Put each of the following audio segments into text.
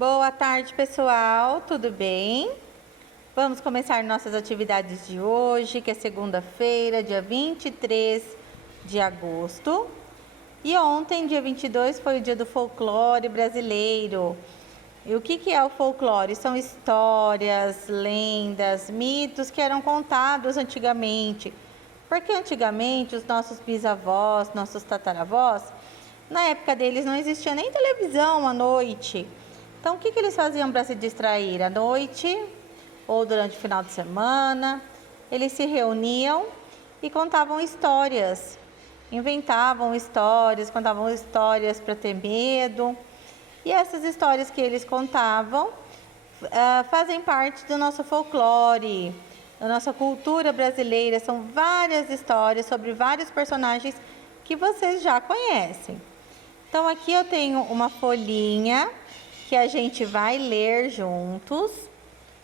Boa tarde, pessoal. Tudo bem? Vamos começar nossas atividades de hoje, que é segunda-feira, dia 23 de agosto. E ontem, dia 22, foi o dia do folclore brasileiro. E o que é o folclore? São histórias, lendas, mitos que eram contados antigamente. Porque antigamente os nossos bisavós, nossos tataravós, na época deles não existia nem televisão à noite. Então, o que eles faziam para se distrair? À noite ou durante o final de semana, eles se reuniam e contavam histórias. Inventavam histórias, contavam histórias para ter medo. E essas histórias que eles contavam fazem parte do nosso folclore, da nossa cultura brasileira. São várias histórias sobre vários personagens que vocês já conhecem. Então, aqui eu tenho uma folhinha que a gente vai ler juntos,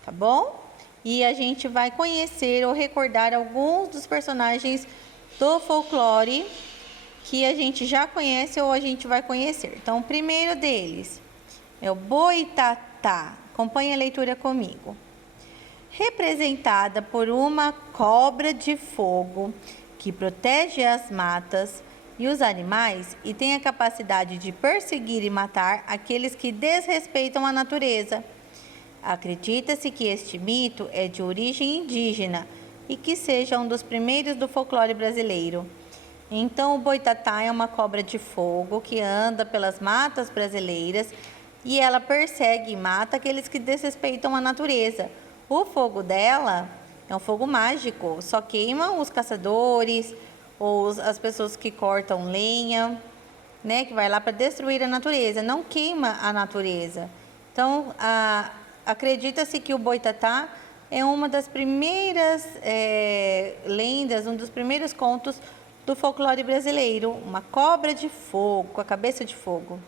tá bom? E a gente vai conhecer ou recordar alguns dos personagens do folclore que a gente já conhece ou a gente vai conhecer. Então, o primeiro deles é o Boitatá. Acompanhe a leitura comigo. Representada por uma cobra de fogo que protege as matas e os animais e tem a capacidade de perseguir e matar aqueles que desrespeitam a natureza. Acredita-se que este mito é de origem indígena e que seja um dos primeiros do folclore brasileiro. Então, o boitatá é uma cobra de fogo que anda pelas matas brasileiras e ela persegue e mata aqueles que desrespeitam a natureza. O fogo dela é um fogo mágico, só queima os caçadores ou as pessoas que cortam lenha, né, que vai lá para destruir a natureza, não queima a natureza. Então, acredita-se que o boitatá é uma das primeiras lendas, um dos primeiros contos do folclore brasileiro, uma cobra de fogo, com a cabeça de fogo.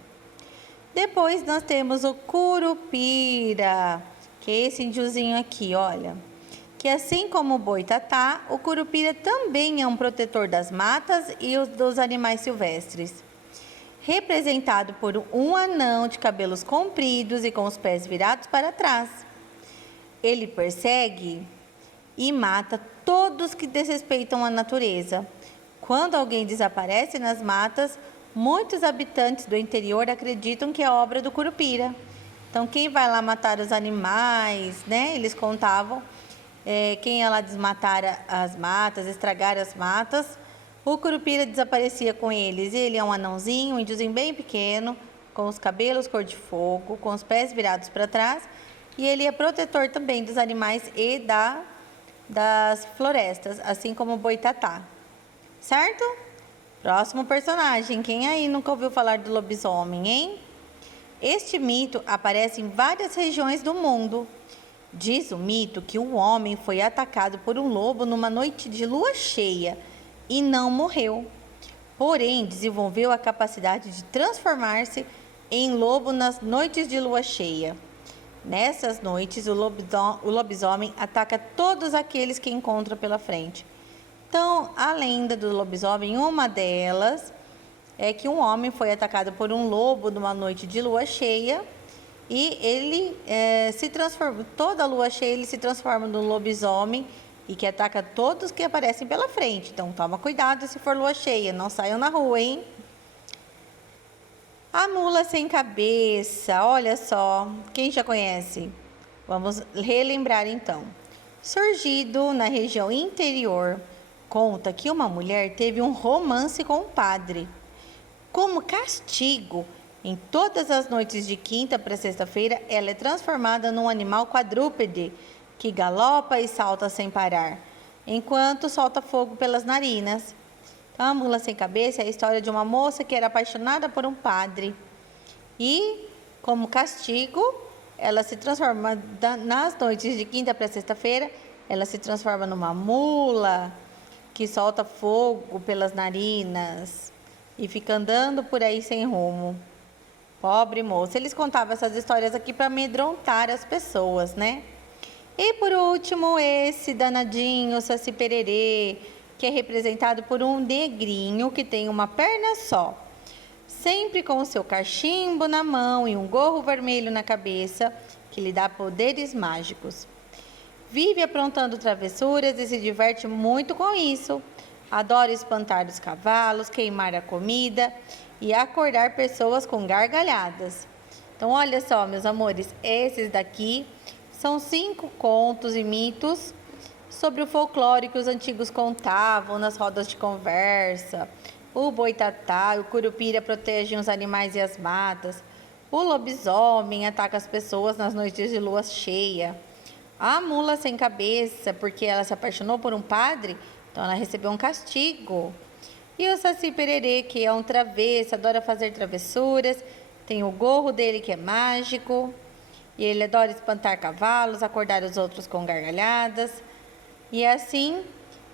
Depois nós temos o curupira, que é esse indiozinho aqui, olha. Que assim como o boitatá, o curupira também é um protetor das matas e dos animais silvestres. Representado por um anão de cabelos compridos e com os pés virados para trás. Ele persegue e mata todos que desrespeitam a natureza. Quando alguém desaparece nas matas, muitos habitantes do interior acreditam que é obra do curupira. Então, quem vai lá matar os animais, né? Eles contavam, quem ia lá desmatar as matas, estragar as matas, o curupira desaparecia com eles. Ele é um anãozinho, um índiozinho bem pequeno, com os cabelos cor de fogo, com os pés virados para trás, e ele é protetor também dos animais e das florestas, assim como o boitatá. Certo? Próximo personagem. Quem aí nunca ouviu falar do lobisomem, hein? Este mito aparece em várias regiões do mundo. Diz o mito que um homem foi atacado por um lobo numa noite de lua cheia e não morreu. Porém, desenvolveu a capacidade de transformar-se em lobo nas noites de lua cheia. Nessas noites, o lobisomem ataca todos aqueles que encontra pela frente. Então, a lenda do lobisomem, uma delas é que um homem foi atacado por um lobo numa noite de lua cheia e ele se transforma, toda a lua cheia ele se transforma no lobisomem e que ataca todos que aparecem pela frente. Então, toma cuidado se for lua cheia, não saiam na rua, hein? A mula sem cabeça, olha só, quem já conhece? Vamos relembrar então. Surgido na região interior, conta que uma mulher teve um romance com um padre. Como castigo, em todas as noites de quinta para sexta-feira, ela é transformada num animal quadrúpede que galopa e salta sem parar, enquanto solta fogo pelas narinas. Então, a mula sem cabeça é a história de uma moça que era apaixonada por um padre. E, como castigo, ela se transforma nas noites de quinta para sexta-feira, ela se transforma numa mula que solta fogo pelas narinas e fica andando por aí sem rumo. Pobre moça. Eles contavam essas histórias aqui para amedrontar as pessoas, né? E por último, esse danadinho, Saci Pererê, que é representado por um negrinho que tem uma perna só. sempre com o seu cachimbo na mão e um gorro vermelho na cabeça, que lhe dá poderes mágicos. Vive aprontando travessuras e se diverte muito com isso. Adora espantar os cavalos, queimar a comida e acordar pessoas com gargalhadas. Então, olha só, meus amores, esses daqui são 5 contos e mitos sobre o folclore que os antigos contavam nas rodas de conversa. O boitatá e o curupira protegem os animais e as matas. O lobisomem ataca as pessoas nas noites de lua cheia. A mula sem cabeça, porque ela se apaixonou por um padre, então ela recebeu um castigo. E o Saci Pererê, que é um travesso, adora fazer travessuras. Tem o gorro dele que é mágico. E ele adora espantar cavalos, acordar os outros com gargalhadas. E é assim,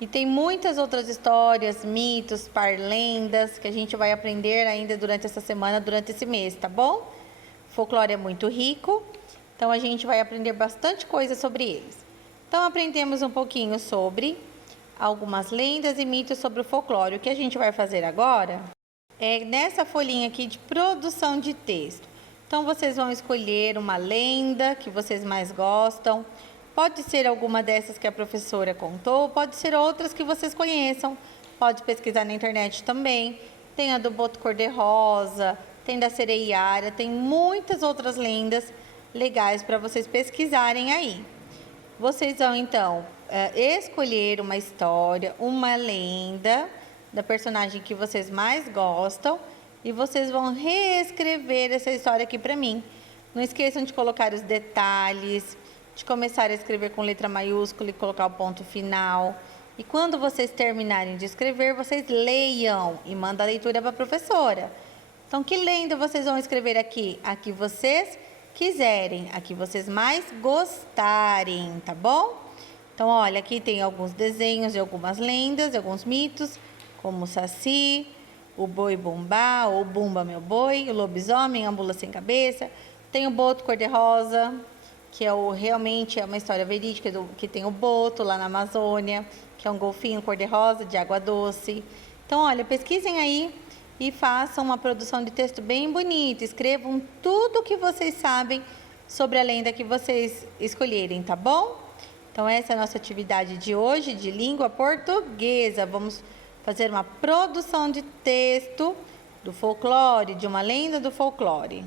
e tem muitas outras histórias, mitos, parlendas, que a gente vai aprender ainda durante essa semana, durante esse mês, tá bom? O folclore é muito rico, então a gente vai aprender bastante coisa sobre eles. Então aprendemos um pouquinho sobre algumas lendas e mitos sobre o folclore. O que a gente vai fazer agora é nessa folhinha aqui de produção de texto. Então vocês vão escolher uma lenda que vocês mais gostam. Pode ser alguma dessas que a professora contou, pode ser outras que vocês conheçam. Pode pesquisar na internet também. Tem a do Boto Cor-de-Rosa, tem da Sereiara, tem muitas outras lendas legais para vocês pesquisarem aí. Vocês vão então escolher uma história, uma lenda da personagem que vocês mais gostam e vocês vão reescrever essa história aqui para mim. Não esqueçam de colocar os detalhes, de começar a escrever com letra maiúscula e colocar o ponto final. E quando vocês terminarem de escrever, vocês leiam e mandam a leitura para a professora. Então, que lenda vocês vão escrever aqui? A que vocês quiserem, a que vocês mais gostarem, tá bom? Então, olha, aqui tem alguns desenhos de algumas lendas, de alguns mitos, como o Saci, o Boi Bumbá, ou Bumba Meu Boi, o Lobisomem, a Mula Sem Cabeça. Tem o Boto Cor-de-Rosa, que realmente é uma história verídica, que tem o boto lá na Amazônia, que é um golfinho cor-de-rosa de água doce. Então, olha, pesquisem aí e façam uma produção de texto bem bonita. Escrevam tudo o que vocês sabem sobre a lenda que vocês escolherem, tá bom? Então, essa é a nossa atividade de hoje, de língua portuguesa. Vamos fazer uma produção de texto do folclore, de uma lenda do folclore.